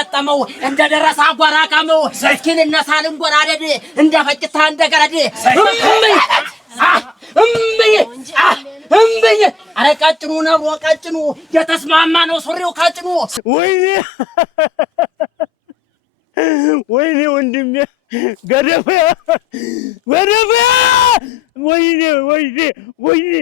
እንደጠመጠመው እንደደረሰ አጓራ ካመው እስኪን እነሳልን ጎራደድ እንደፈጭታ እንደገረድ እምብኝ አረ ቀጭኑ ነው ቀጭኑ የተስማማ ነው ሱሪው ቀጭኑ ወይኔ ወንድሜ ገደፈ ወይኔ